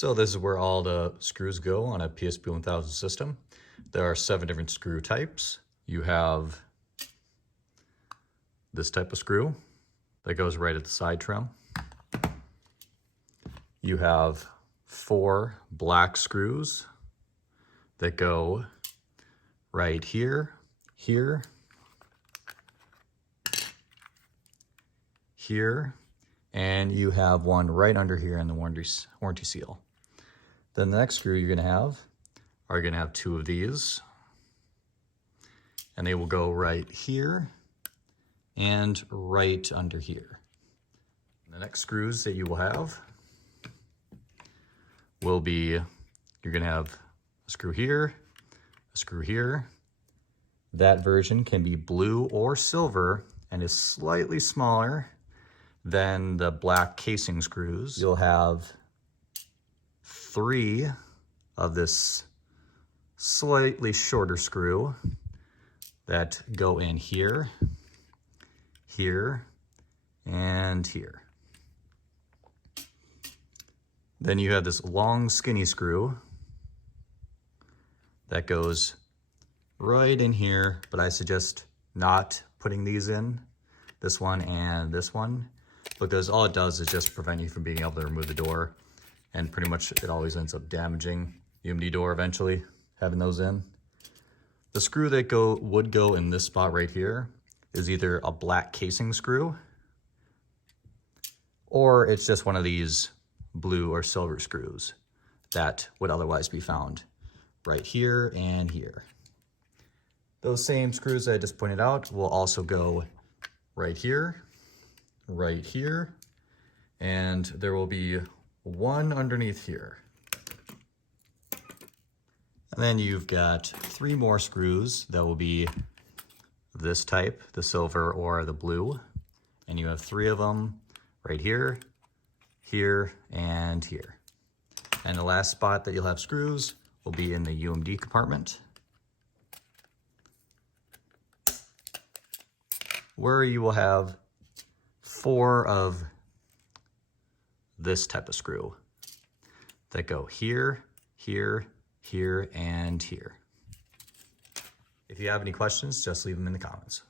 So this is where all the screws go on a PSP 1000 system. There are 7 different screw types. You have this type of screw that goes right at the side trim. You have 4 black screws that go right here, here, here, and you have one right under here in the warranty seal. Then the next screw you're gonna have are gonna have 2 of these, and they will go right here and right under here. The next screws that you will have will be, you're gonna have a screw here, a screw here. That version can be blue or silver and is slightly smaller than the black casing screws. You'll have 3 of this slightly shorter screw that go in here, here, and here. Then you have this long skinny screw that goes right in here, but I suggest not putting these in, this one and this one, because all it does is just prevent you from being able to remove the door, and pretty much it always ends up damaging the UMD door eventually, having those in. The screw that would go in this spot right here is either a black casing screw, or it's just one of these blue or silver screws that would otherwise be found right here and here. Those same screws that I just pointed out will also go right here, and there will be one underneath here. And then you've got 3 more screws that will be this type, the silver or the blue, and you have 3 of them right here, here, and here. And the last spot that you'll have screws will be in the UMD compartment, where you will have 4 of this type of screw that go here, here, here, and here. If you have any questions, just leave them in the comments.